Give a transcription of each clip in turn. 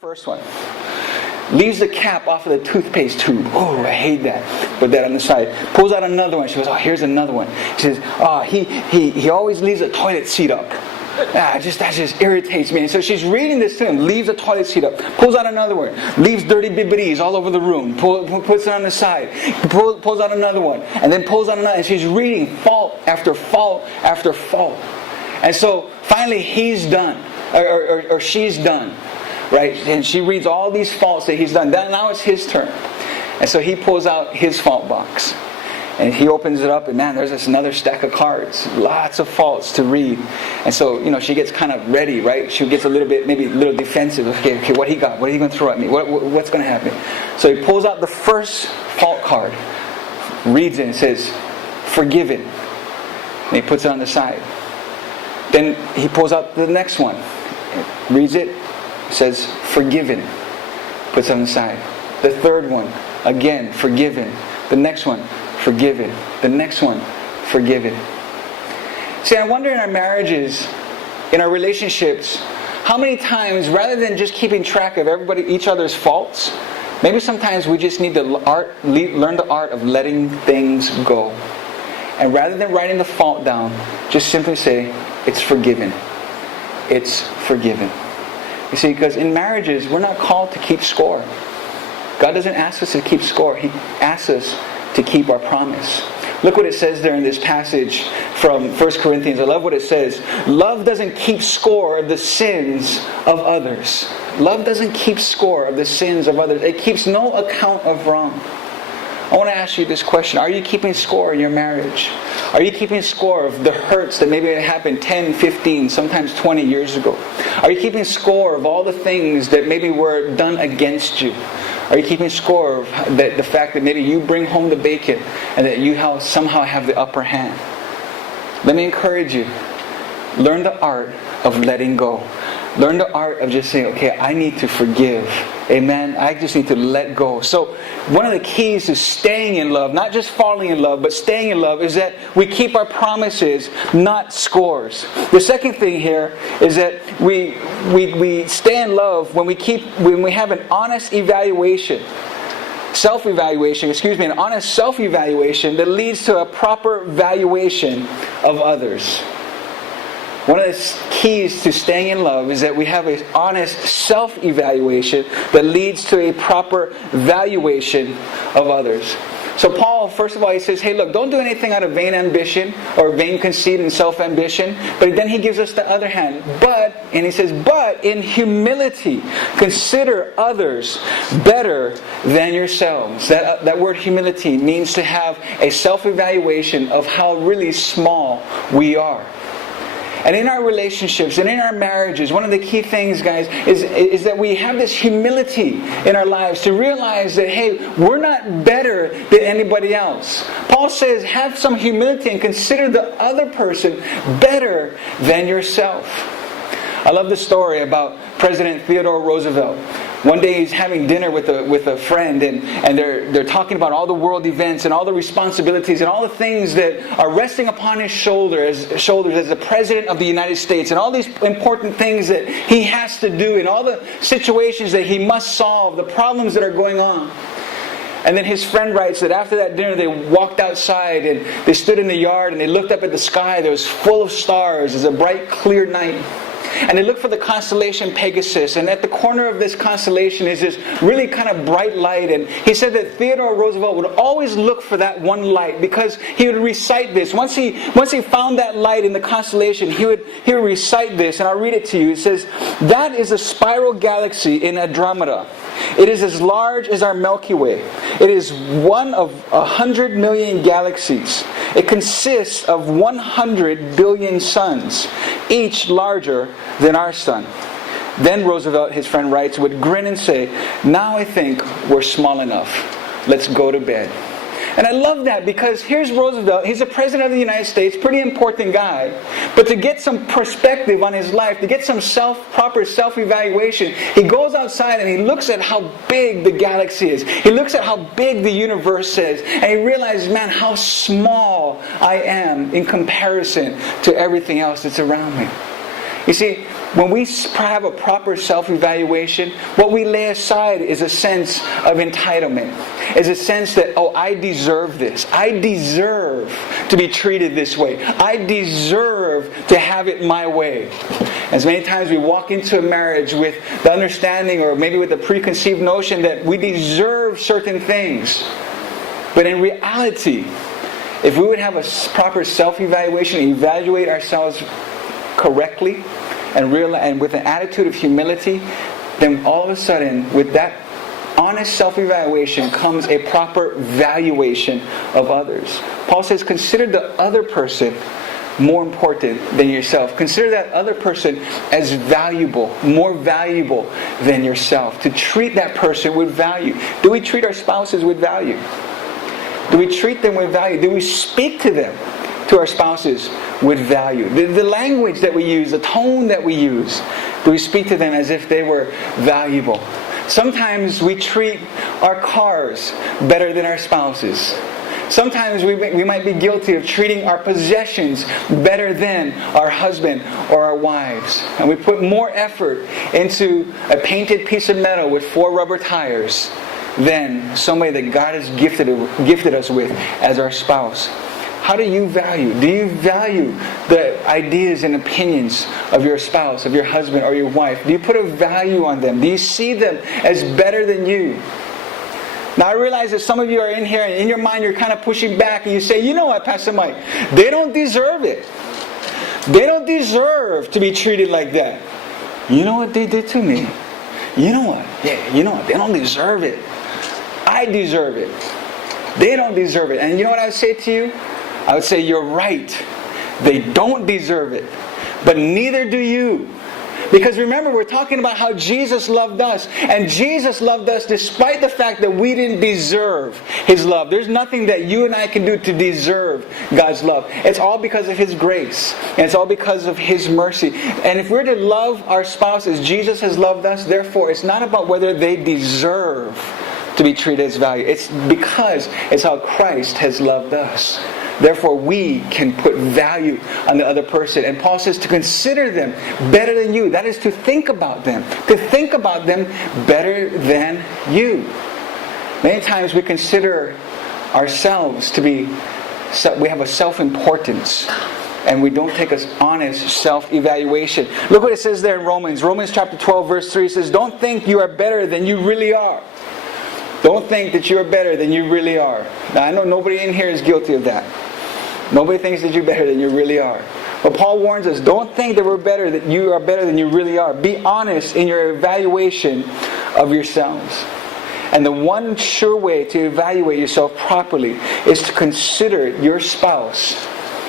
First one. Leaves the cap off of the toothpaste tube. Oh, I hate that. Put that on the side. Pulls out another one. She goes, oh, here's another one. She says, oh, he always leaves the toilet seat up. That just irritates me. And so she's reading this to him. Leaves the toilet seat up. Pulls out another one. Leaves dirty bibbities all over the room. Puts it on the side. Pulls out another one. And then pulls out another. And she's reading fault after fault after fault. And so finally he's done. Or she's done. Right? And she reads all these faults that he's done. Now it's his turn. And so he pulls out his fault box. And he opens it up, and man, there's another stack of cards. Lots of faults to read. And so, she gets kind of ready, right? She gets maybe a little defensive. Okay, what he got? What are you going to throw at me? What's going to happen? So he pulls out the first fault card, reads it, and says, forgiven. And he puts it on the side. Then he pulls out the next one, reads it, says, forgiven. Puts it on the side. The third one, again, forgiven. The next one, forgiven. The next one, forgiven. See, I wonder in our marriages, in our relationships, how many times, rather than just keeping track of each other's faults, maybe sometimes we just need to learn the art of letting things go. And rather than writing the fault down, just simply say, it's forgiven. It's forgiven. You see, because in marriages, we're not called to keep score. God doesn't ask us to keep score. He asks us to keep our promise. Look what it says there in this passage from 1 Corinthians. I love what it says. Love doesn't keep score of the sins of others. Love doesn't keep score of the sins of others. It keeps no account of wrong. I want to ask you this question. Are you keeping score in your marriage? Are you keeping score of the hurts that maybe happened 10, 15, sometimes 20 years ago? Are you keeping score of all the things that maybe were done against you? Are you keeping score of the fact that maybe you bring home the bacon and that you somehow have the upper hand? Let me encourage you. Learn the art of letting go. Learn the art of just saying, okay, I need to forgive. Amen. I just need to let go. So one of the keys to staying in love, not just falling in love, but staying in love, is that we keep our promises, not scores. The second thing here is that we stay in love when we have an honest evaluation. An honest self-evaluation that leads to a proper valuation of others. One of the keys to staying in love is that we have an honest self-evaluation that leads to a proper valuation of others. So Paul, first of all, he says, hey, look, don't do anything out of vain ambition or vain conceit and self-ambition. But then he gives us the other hand. But in humility, consider others better than yourselves. That word humility means to have a self-evaluation of how really small we are. And in our relationships and in our marriages, one of the key things, guys, is that we have this humility in our lives to realize that, hey, we're not better than anybody else. Paul says, have some humility and consider the other person better than yourself. I love the story about President Theodore Roosevelt. One day he's having dinner with a friend, and they're talking about all the world events and all the responsibilities and all the things that are resting upon his shoulders as the President of the United States, and all these important things that he has to do, and all the situations that he must solve, the problems that are going on. And then his friend writes that after that dinner they walked outside and they stood in the yard and they looked up at the sky that was full of stars. It was a bright, clear night. And they looked for the constellation Pegasus, and at the corner of this constellation is this really kind of bright light. And he said that Theodore Roosevelt would always look for that one light because he would recite this. Once he found that light in the constellation, he would recite this, and I'll read it to you. It says, that is a spiral galaxy in Andromeda. It is as large as our Milky Way. It is one of 100 million galaxies. It consists of 100 billion suns, each larger than our sun. Then Roosevelt, his friend writes, would grin and say, now I think we're small enough. Let's go to bed. And I love that because here's Roosevelt. He's the President of the United States, pretty important guy. But to get some perspective on his life, to get some proper self-evaluation, he goes outside and he looks at how big the galaxy is. He looks at how big the universe is. And he realizes, man, how small I am in comparison to everything else that's around me. You see, when we have a proper self-evaluation, what we lay aside is a sense of entitlement. Is a sense that, oh, I deserve this. I deserve to be treated this way. I deserve to have it my way. As many times we walk into a marriage with the understanding, or maybe with the preconceived notion, that we deserve certain things. But in reality, if we would have a proper self-evaluation, evaluate ourselves correctly, and with an attitude of humility, then all of a sudden, with that honest self-evaluation comes a proper valuation of others. Paul says, consider the other person more important than yourself. Consider that other person as valuable, more valuable than yourself. To treat that person with value. Do we treat our spouses with value? Do we treat them with value? Do we speak to them, to our spouses, with value? The language that we use, the tone that we use, do we speak to them as if they were valuable? Sometimes we treat our cars better than our spouses. Sometimes we might be guilty of treating our possessions better than our husband or our wives. And we put more effort into a painted piece of metal with 4 rubber tires than somebody that God has gifted us with as our spouse. How do you value? Do you value the ideas and opinions of your spouse, of your husband or your wife? Do you put a value on them? Do you see them as better than you? Now I realize that some of you are in here and in your mind you're kind of pushing back and you say, you know what, Pastor Mike, they don't deserve it. They don't deserve to be treated like that. You know what they did to me? You know what? Yeah, you know what? They don't deserve it. I deserve it. They don't deserve it. And you know what I would say to you? I would say, you're right. They don't deserve it. But neither do you. Because remember, we're talking about how Jesus loved us. And Jesus loved us despite the fact that we didn't deserve His love. There's nothing that you and I can do to deserve God's love. It's all because of His grace. And it's all because of His mercy. And if we're to love our spouse as Jesus has loved us, therefore, it's not about whether they deserve to be treated as value. It's because it's how Christ has loved us. Therefore, we can put value on the other person. And Paul says to consider them better than you. That is to think about them. To think about them better than you. Many times we consider ourselves to be, we have a self-importance. And we don't take an honest self-evaluation. Look what it says there in Romans. Romans chapter 12 verse 3 says, don't think you are better than you really are. Don't think that you're better than you really are. Now I know nobody in here is guilty of that. Nobody thinks that you're better than you really are. But Paul warns us, don't think that that you are better than you really are. Be honest in your evaluation of yourselves. And the one sure way to evaluate yourself properly is to consider your spouse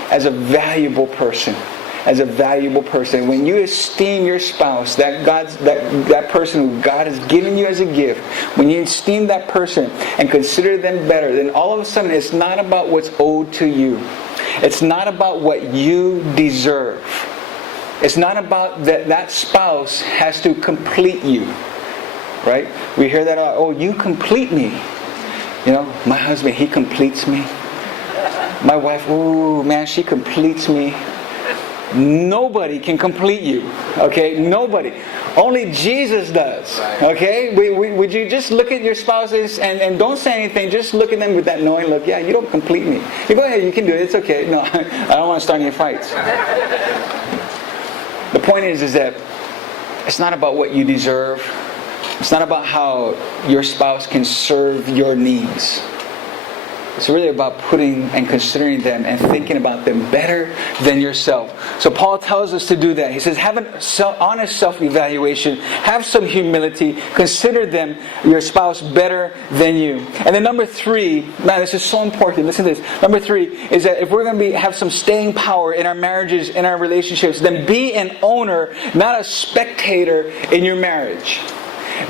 as a valuable person. As a valuable person. When you esteem your spouse, that person who God has given you as a gift, when you esteem that person and consider them better, then all of a sudden it's not about what's owed to you. It's not about what you deserve. It's not about that spouse has to complete you. Right? We hear that a lot. Oh, you complete me. You know, my husband, he completes me. My wife, ooh, man, she completes me. Nobody can complete you. Okay? Nobody. Only Jesus does. Okay? Would you just look at your spouses and don't say anything. Just look at them with that knowing look. Yeah, you don't complete me. You go ahead, you can do it. It's okay. No, I don't want to start any fights. The point is that it's not about what you deserve. It's not about how your spouse can serve your needs. It's really about putting and considering them and thinking about them better than yourself. So Paul tells us to do that. He says, have an honest self-evaluation. Have some humility. Consider them, your spouse, better than you. And then number 3, man, this is so important. Listen to this. Number 3 is that if we're going to have some staying power in our marriages, in our relationships, then be an owner, not a spectator in your marriage.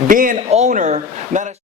Be an owner, not a